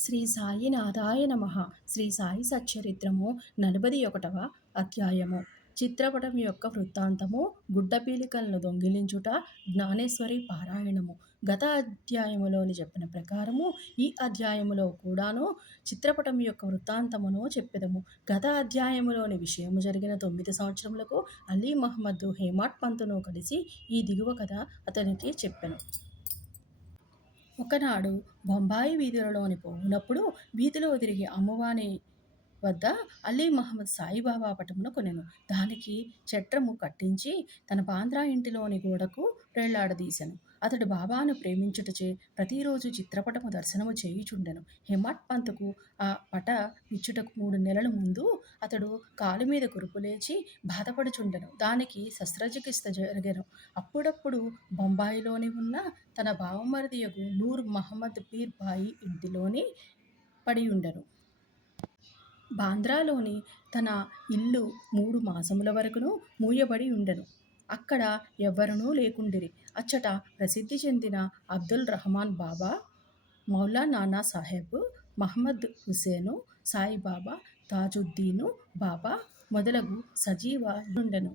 శ్రీ సాయినాథాయ నమః. శ్రీ సాయి సచ్చరిత్రము 41వ అధ్యాయము. చిత్రపటం యొక్క వృత్తాంతము. గుడ్డపీలికలను దొంగిలించుట. జ్ఞానేశ్వరి పారాయణము. గత అధ్యాయములోని చెప్పిన ప్రకారము ఈ అధ్యాయములో కూడాను చిత్రపటం యొక్క వృత్తాంతమును చెప్పెదము. గత అధ్యాయములోని విషయము జరిగిన 9 సంవత్సరములకు అలీ మహమ్మద్ హేమాడ్ పంతును కలిసి ఈ దిగువ కథ అతనికి చెప్పెను. ఒకనాడు బొంబాయి వీధులలోని పోవునప్పుడు వీధిలో తిరిగి అమ్మవాని వద్ద అలీ మహమ్మద్ సాయిబాబా పటమును కొనెను. దానికి చట్రము కట్టించి తన బాంద్రా ఇంటిలోని గోడకు వేళ్లాడదీసెను. అతడు బాబాను ప్రేమించుటచే ప్రతిరోజు చిత్రపటము దర్శనము చేయుచుండెను. హేమాడ్ పంతుకు ఆ పట ఇచ్చుటకు 3 నెలల ముందు అతడు కాలు మీద కురుపు లేచి బాధపడుచుండెను. దానికి శస్త్రచికిత్స జరిగెను. అప్పుడప్పుడు బొంబాయిలోని ఉన్న తన బావమరిదియగు నూర్ మహమ్మద్ పీర్ బాయి ఇంటిలోని పడియుండెను. బాంద్రాలోని తన ఇల్లు 3 మాసముల వరకును మూయబడి ఉండెను. అక్కడ ఎవ్వరునూ లేకుండిరి. అచ్చట ప్రసిద్ధి చెందిన అబ్దుల్ రహమాన్ బాబా, మౌలా నానా సాహెబ్, మహమ్మద్ హుసేను, సాయిబాబా, తాజుద్దీను బాబా మొదలగు సజీవులుండెను.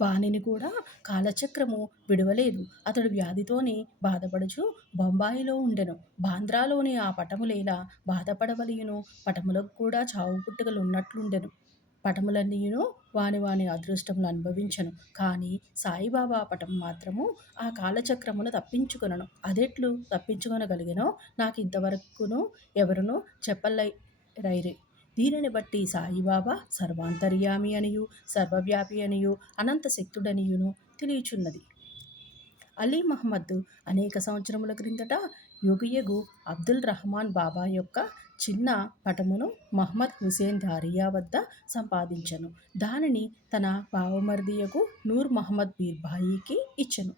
వానిని కూడా కాలచక్రము విడువలేదు. అతడు వ్యాధితోని బాధపడుచు బొంబాయిలో ఉండెను. బాంద్రాలోని ఆ పటములేలా బాధపడవలయును. పటములకు కూడా చావు పుట్టుకలున్నట్లుండెను. పటములన్నీయును వాని వాని అదృష్టములు అనుభవించెను. కానీ సాయిబాబా పటం మాత్రము ఆ కాలచక్రమును తప్పించుకొనెను. అదెట్లు తప్పించుకొనగలిగెనో నాకింతవరకును ఎవరునూ చెప్పరైరి. దీనిని బట్టి సాయిబాబా సర్వాంతర్యామి అనియు సర్వవ్యాపి అనియు అనంత శక్తుడనియును తెలియచున్నది. అలీ మహమ్మద్ అనేక సంవత్సరముల క్రిందట యోగియగు అబ్దుల్ రహమాన్ బాబా యొక్క చిన్న పటమును మహమ్మద్ హుసేన్ దారియా వద్ద సంపాదించెను. దానిని తన బావమరిదియగు నూర్ మహమ్మద్ పీర్ బాయికి ఇచ్చెను.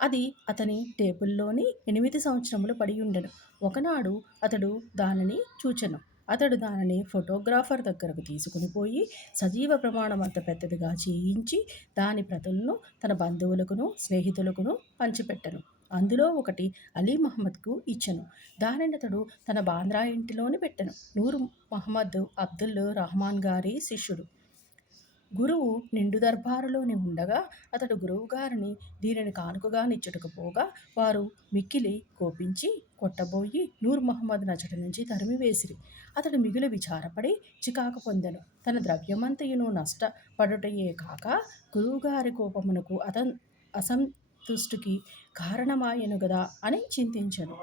అది అతని టేబుల్లోని 8 సంవత్సరములు పడియుండెను. ఒకనాడు అతడు దానిని చూచెను. అతడు దానిని ఫోటోగ్రాఫర్ దగ్గరకు తీసుకుని పోయి సజీవ ప్రమాణం అంత పెద్దదిగా చేయించి దాని ప్రతులను తన బంధువులకును స్నేహితులకును పంచిపెట్టెను. అందులో ఒకటి అలీ మహమ్మద్కు ఇచ్చెను. దానిని అతడు తన బాంద్రా ఇంటిలోని పెట్టెను. నూర్ మహమ్మద్ అబ్దుల్ రహమాన్ గారి శిష్యుడు. గురువు నిండు దర్బారులోని ఉండగా అతడు గురువుగారిని దీనిని కానుకగా నిచ్చుటకు పోగా వారు మిక్కిలి కోపించి కొట్టబోయి నూర్ మహమ్మద్ నచట నుంచి తరిమివేసిరి. అతడు మిగులు విచారపడి చికాకు పొందెను. తన ద్రవ్యమంతయును నష్టపడుటయే కాక గురువుగారి కోపమునకు అసంతుష్టికి కారణమాయెను గదా అని చింతించెను.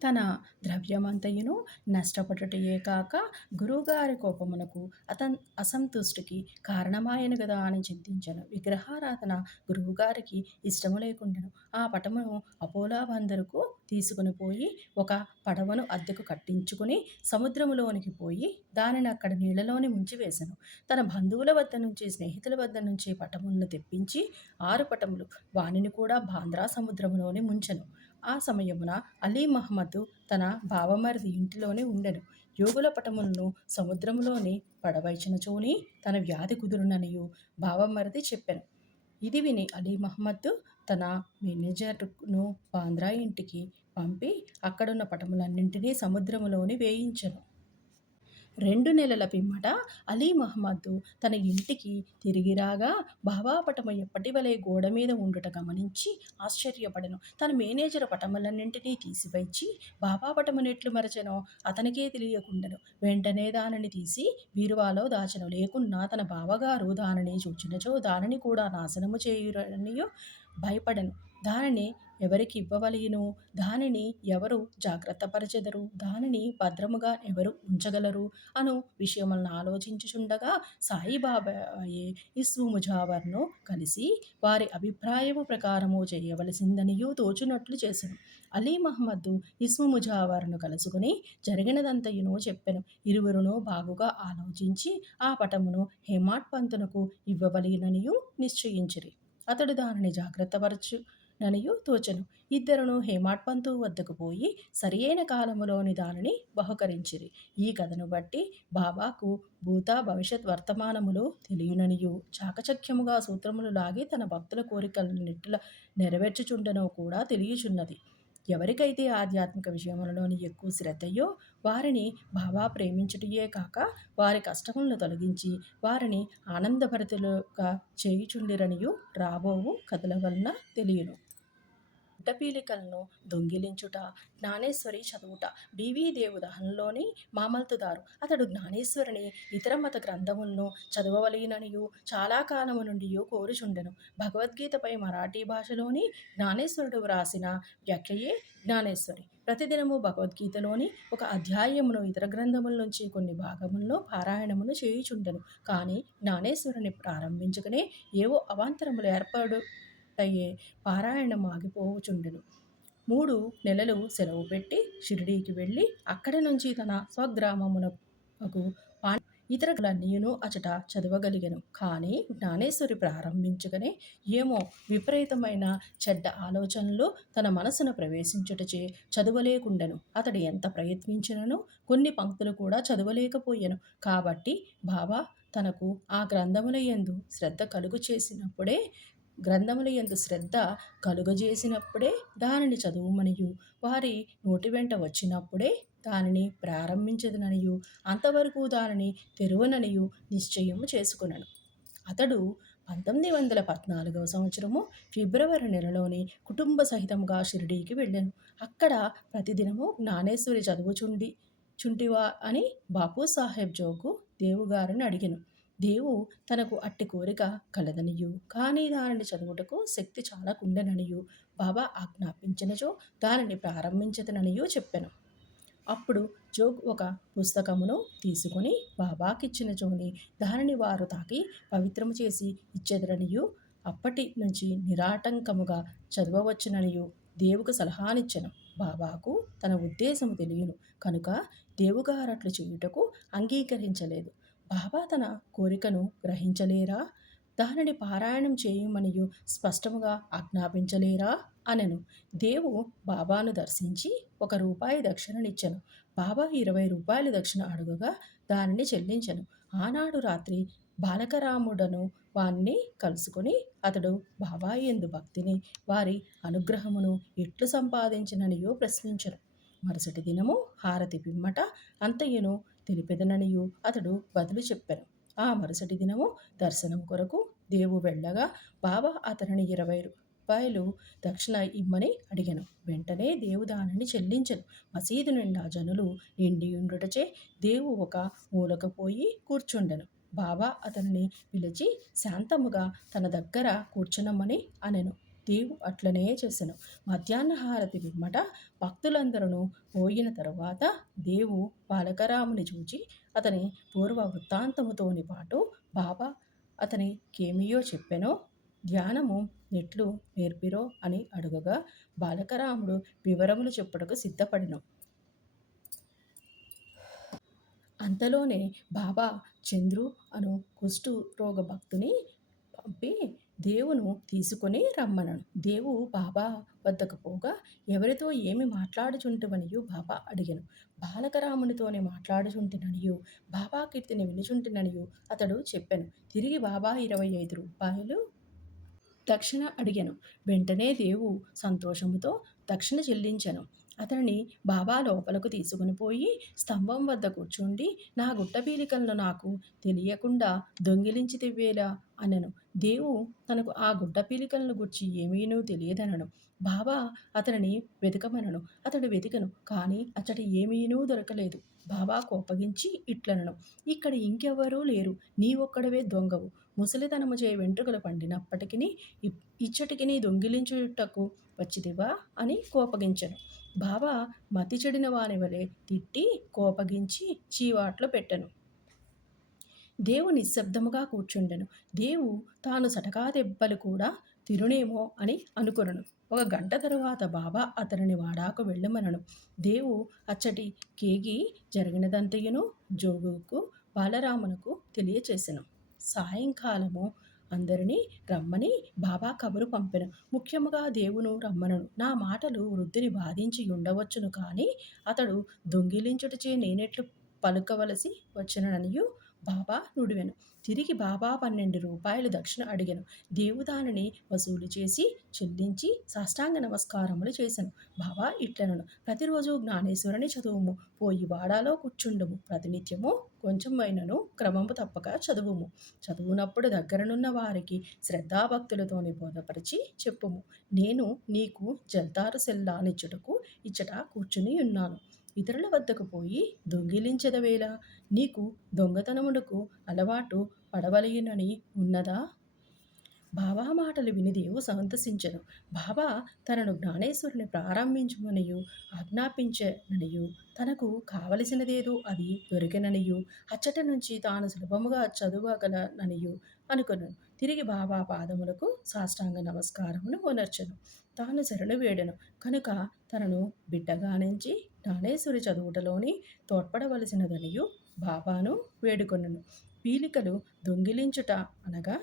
తన ద్రవ్యమంతయును నష్టపడుటయే కాక గురువుగారి కోపమునకు అసంతుష్టికి కారణమాయెను గదా అని చింతించెను. విగ్రహారాధన గురువుగారికి ఇష్టము లేకుండెను. ఆ పటమును అపోలో బందరుకు తీసుకుని పోయి ఒక పడవను అద్దెకు కట్టించుకుని సముద్రములోనికి పోయి దానిని అక్కడ నీళ్లలోని ముంచివేసెను. తన బంధువుల వద్ద నుంచి స్నేహితుల వద్ద నుంచి పటములను తెప్పించి 6 పటములు వానిని కూడా బాంద్రా సముద్రములోని ముంచెను. ఆ సమయమున అలీ మహమ్మద్ తన బావమరిది ఇంటిలోనే ఉండెను. యోగుల పటములను సముద్రములోని పడవైచినచోని తన వ్యాధి కుదురుననియు బావమరిది చెప్పెను. ఇది విని అలీ మహమ్మద్ తన మేనేజర్ను బాంద్రా ఇంటికి పంపి అక్కడున్న పటములన్నింటినీ సముద్రములోని వేయించెను. 2 నెలల పిమ్మట అలీ మహమ్మద్ తన ఇంటికి తిరిగిరాగా బాబా పటము ఎప్పటివలే గోడ మీద ఉండుట గమనించి ఆశ్చర్యపడెను. తన మేనేజరు పటములన్నింటినీ తీసివచ్చి బాబా పటమునెట్లు మరచెనో అతనికే తెలియకుండెను. వెంటనే దానిని తీసి బీరువాలో దాచెను. లేకున్నా తన బావగారు దానిని చూచినచో దానిని కూడా నాశనము చేయురనియు భయపడెను. దానిని ఎవరికి ఇవ్వవలయును? దానిని ఎవరు జాగ్రత్తపరచెదరు? దానిని భద్రముగా ఎవరు ఉంచగలరు? అను విషయములను ఆలోచించుచుండగా సాయిబాబాయే ఇస్ము ముజావర్ను కలిసి వారి అభిప్రాయము ప్రకారము చేయవలసిందనియు తోచునట్లు చేసెను. అలీ మహమ్మద్ ఇస్ము ముజావర్ను కలుసుకుని జరిగినదంతయును చెప్పెను. ఇరువురును బాగుగా ఆలోచించి ఆ పటమును హేమాడ్ పంతునకు ఇవ్వవలెననియు నిశ్చయించిరి. అతడు దానిని జాగ్రత్తపరచుననియు తోచెను. ఇద్దరును హేమాడ్ పంతు వద్దకు పోయి సరియైన కాలములోని దానిని బహుకరించిరి. ఈ కథను బట్టి బాబాకు భూత భవిష్యత్ వర్తమానములు తెలియుననియు చాకచక్యముగా సూత్రములు లాగి తన భక్తుల కోరికలను నెట్టుల నెరవేర్చుచుండెనో కూడా తెలియచున్నది. ఎవరికైతే ఆధ్యాత్మిక విషయములలోని ఎక్కువ శ్రద్ధయో వారిని బాబా ప్రేమించుటయే కాక వారి కష్టములను తొలగించి వారిని ఆనందభరితులుగా చేయుచుండిరనియు రాబోవు కథల వలన తెలియను. గుడ్డపీలికలను దొంగిలించుట, జ్ఞానేశ్వరి చదువుట. బివి దేవు దహనంలోని మామల్తుదారు అతడు జ్ఞానేశ్వరిని ఇతర మత గ్రంథములను చదవవలెననియు చాలా కాలము నుండి కోరుచుండెను. భగవద్గీతపై మరాఠీ భాషలోని జ్ఞానేశ్వరుడు వ్రాసిన వ్యాఖ్యయే జ్ఞానేశ్వరి. ప్రతిదినము భగవద్గీతలోని ఒక అధ్యాయమును ఇతర గ్రంథముల నుంచి కొన్ని భాగములను పారాయణమును చేయుచుండెను. కానీ జ్ఞానేశ్వరుని ప్రారంభించగానే ఏవో అవాంతరములు ఏర్పడుటయే పారాయణం ఆగిపోవుచుండెను. 3 నెలలు సెలవు పెట్టి షిరిడీకి వెళ్ళి అక్కడి నుంచి తన స్వగ్రామమునకు ఇతర గ్రంథాలన్నీయును అచట చదవగలిగెను. కానీ జ్ఞానేశ్వరి ప్రారంభించగానే ఏమో విపరీతమైన చెడ్డ ఆలోచనలు తన మనసును ప్రవేశించుటచే చదవలేకుండెను. అతడు ఎంత ప్రయత్నించినను కొన్ని పంక్తులు కూడా చదవలేకపోయెను. కాబట్టి బాబా తనకు ఆ గ్రంథముల యందు శ్రద్ధ కలుగజేసినప్పుడే దానిని చదువుమనియు వారి నోటి వెంట వచ్చినప్పుడే దానిని ప్రారంభించదననియు అంతవరకు దానిని తెరువననియు నిశ్చయము చేసుకొనెను. అతడు 1914వ సంవత్సరము ఫిబ్రవరి నెలలోని కుటుంబ సహితముగా షిరిడీకి వెళ్ళెను. అక్కడ ప్రతిదినము జ్ఞానేశ్వరి చుంటివా అని బాపూసాహెబ్ జోగు దేవుగారిని అడిగెను. దేవు తనకు అట్టి కోరిక కలదనియు కానీ దానిని చదువుటకు శక్తి చాలకుండెననియు బాబా ఆజ్ఞాపించినచో దానిని ప్రారంభించదననియు చెప్పెను. అప్పుడు జోగ్ ఒక పుస్తకమును తీసుకొని బాబాకిచ్చినచోని దానిని వారు తాకి పవిత్రము చేసి ఇచ్చెదరనియు అప్పటి నుంచి నిరాటంకముగా చదవవచ్చుననియు దేవుకు సలహానిచ్చెను. బాబాకు తన ఉద్దేశము తెలియను కనుక దేవుగారట్లు చేయుటకు అంగీకరించలేదు. బాబా తన కోరికను గ్రహించలేరా? దానిని పారాయణం చేయమనియు స్పష్టముగా ఆజ్ఞాపించలేరా అనెను. దేవు బాబాను దర్శించి ₹1 దక్షిణనిచ్చెను. బాబా ₹20 దక్షిణ అడుగగా దానిని చెల్లించెను. ఆనాడు రాత్రి బాలకరాముడను వాణ్ణి కలుసుకొని అతడు బాబా యందు భక్తిని వారి అనుగ్రహమును ఎట్లు సంపాదించిననియో ప్రశ్నించెను. మరుసటి దినము హారతి పిమ్మట అంతయును తెలిపెదననియు అతడు బదులు చెప్పెను. ఆ మరుసటి దినము దర్శనం కొరకు దేవు వెళ్ళగా బాబా అతనిని ₹20 దక్షిణ ఇమ్మని అడిగెను. వెంటనే దేవు దానిని చెల్లించెను. మసీదు నిండా జనులు నిండియుండుటచే దేవు ఒక మూలకు పోయి కూర్చుండెను. బాబా అతనిని పిలిచి శాంతముగా తన దగ్గర కూర్చునమని అనెను. దేవు అట్లనే చేసెను. మధ్యాహ్న హారతి పిమ్మట భక్తులందరూ పోయిన తరువాత దేవు బాలకరాముని చూచి అతని పూర్వ వృత్తాంతముతోని పాటు బాబా అతనికేమియో చెప్పెనో ధ్యానము నెట్లు నేర్పిరో అని అడుగగా బాలకరాముడు వివరములు చెప్పుటకు సిద్ధపడెను. అంతలోనే బాబా చంద్రు అను కుష్టు రోగ భక్తుని పంపి దేవును తీసుకొని రమ్మనను. దేవు బాబా వద్దకు పోగా ఎవరితో ఏమి మాట్లాడుచుంటివనియు బాబా అడిగెను. బాలకరామునితోనే మాట్లాడుచుంటిననియు బాబా కీర్తిని వినుచుంటిననియు అతడు చెప్పెను. తిరిగి బాబా ₹25 దక్షిణ అడిగెను. వెంటనే దేవు సంతోషముతో దక్షిణ చెల్లించెను. అతనిని బాబా లోపలకు తీసుకొని పోయి స్తంభం వద్ద కూర్చుండి నా గుడ్డపీలికలను నాకు తెలియకుండా దొంగిలించితివేలా అనెను. దేవు తనకు ఆ గుడ్డపీలికలను గూర్చి ఏమీనూ తెలియదనెను. బాబా అతనిని వెతకమనెను. అతడు వెతికెను కానీ అచ్చట ఏమీనూ దొరకలేదు. బాబా కోపగించి ఇట్లనెను, ఇక్కడ ఇంకెవ్వరూ లేరు, నీవొక్కడవే దొంగవు. ముసలితనముచే వెంట్రుకలు పండినప్పటికిని ఇచ్చటికిని దొంగిలించుటకు వచ్చితివా అని కోపగించెను. బాబా మతి చెడిన వాని వలె తిట్టి కోపగించి చీవాట్లు పెట్టెను. దేవు నిశ్శబ్దముగా కూర్చుండెను. దేవు తాను సటకా దెబ్బలు కూడా తిరునేమో అని అనుకొనెను. 1 గంట తరువాత బాబా అతనిని వాడాకు వెళ్ళమనెను. దేవు అచ్చటి కేగి జరిగినదంతయును జోగుకు బాలరామునకు తెలియచేసెను. సాయంకాలము అందరినీ రమ్మని బాబా కబురు పంపెను. ముఖ్యముగా దేవును రమ్మనెను. నా మాటలు వృద్ధుని బాధించి ఉండవచ్చును కానీ అతడు దొంగిలించుటచే నేనెట్లు పలుకవలసి వచ్చెననియు బాబా నుడివెను. తిరిగి బాబా 12 రూపాయలు దక్షిణ అడిగెను. దేవు దానిని వసూలు చేసి, చెల్లించి సాష్టాంగ నమస్కారములు చేసెను. బాబా ఇట్లనెను: ప్రతిరోజు జ్ఞానేశ్వరుని చదువుము, పోయి వాడాలో కూర్చుండుము, ప్రతినిత్యము కొంచెమైనను క్రమము తప్పక చదువుము. చదువునప్పుడు దగ్గరనున్న వారికి శ్రద్ధాభక్తులతోని బోధపరచి చెప్పుము. నేను నీకు జల్తారు సెల్లానిచ్చుటకు ఇచ్చట కూర్చుని ఉన్నాను. ఇతరుల వద్దకు పోయి దొంగిలించెదవేళ? నీకు దొంగతనమునకు అలవాటు పడవలయునని ఉన్నదా? బాబా మాటలు విని దేవు సంతసించెను. బాబా తనను జ్ఞానేశ్వరుని ప్రారంభించుమనియు ఆజ్ఞాపించెననియు, తనకు కావలసినదేదో అది దొరికెననియు, అచ్చట నుంచి తాను సులభముగా చదువగలననియు అనుకొనెను. తిరిగి బాబా పాదములకు సాష్టాంగ నమస్కారమును ఒనర్చెను. తాను శరణు వేడెను కనుక తనను బిడ్డగానించి జ్ఞానేశ్వరి చదువుటలోని తోడ్పడవలసినదనియు బాబాను వేడుకొనెను. పీలికలు దొంగిలించుట అనగా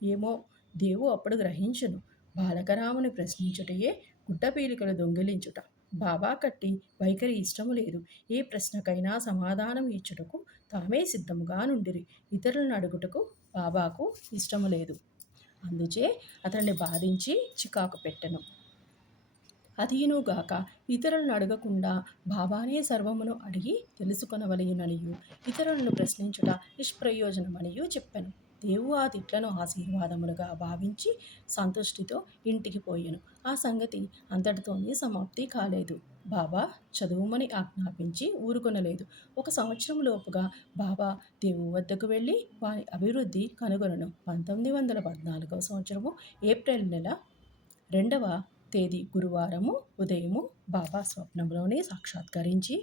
ఏమో దేవు అప్పుడు గ్రహించెను. బాలకరాముని ప్రశ్నించుటయే గుడ్డపీలికలు దొంగిలించుట. బాబా కట్టి వైఖరి ఇష్టము లేదు. ఏ ప్రశ్నకైనా సమాధానం ఇచ్చుటకు తామే సిద్ధముగా నుండిరి. ఇతరులను అడుగుటకు బాబాకు ఇష్టము లేదు. అందుచే అతన్ని బాధించి చికాకు పెట్టెను. అదీనుగాక ఇతరులను అడగకుండా బాబానే సర్వమును అడిగి తెలుసుకొనవలయుననియు, ఇతరులను ప్రశ్నించుట నిష్ప్రయోజనమనియు చెప్పెను. దేవు ఆ తిట్లను ఆశీర్వాదములుగా భావించి సంతుష్టితో ఇంటికి పోయెను. ఆ సంగతి అంతటితోనే సమాప్తి కాలేదు. బాబా చదువుమని ఆజ్ఞాపించి ఊరుకొనలేదు. 1 సంవత్సరం లోపుగా బాబా దేవు వద్దకు వెళ్ళి వాని అభివృద్ధి కనుగొనెను. 1914 సంవత్సరము ఏప్రిల్ నెల 2వ తేదీ గురువారము ఉదయము బాబా స్వప్నంలోనే సాక్షాత్కరించి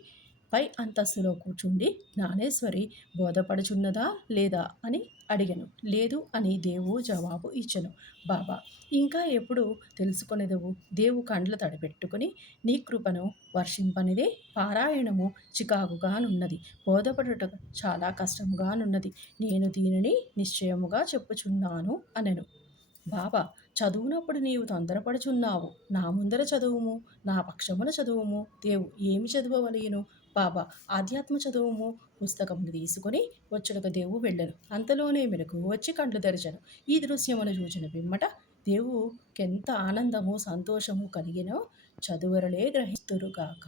పై అంతస్తులో కూర్చుండి జ్ఞానేశ్వరి బోధపడుచున్నదా లేదా అని అడిగెను. లేదు అని దేవు జవాబు ఇచ్చెను. బాబా: ఇంకా ఎప్పుడు తెలుసుకొనెదవు? దేవు కండ్ల తడిపెట్టుకుని, నీ కృపను వర్షింపనిదే పారాయణము చికాకుగానున్నది, బోధపడుట చాలా కష్టముగానున్నది. నేను దీనిని నిశ్చయముగా చెప్పుచున్నాను అనెను. బాబా: చదువునప్పుడు నీవు తొందరపడుచున్నావు. నా ముందర చదువుము, నా పక్షమున చదువుము. దేవు: ఏమి చదువవలయును? బాబా: ఆధ్యాత్మ చదువుము. పుస్తకమును తీసుకుని వచ్చుటకు దేవు వెళ్ళెను. అంతలోనే మెలకువ వచ్చి కండ్లు తెరచెను. ఈ దృశ్యమును చూచిన పిమ్మట దేవుకెంత ఆనందము సంతోషము కలిగెనో చదువరులే గ్రహిస్తురుగాక.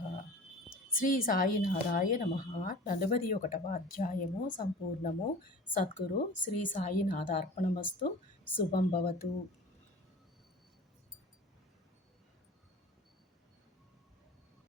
శ్రీ సాయినాథాయ నమః. 41వ అధ్యాయము సంపూర్ణము. సద్గురు శ్రీ సాయినాథార్పణమస్తు. శుభం భవతు.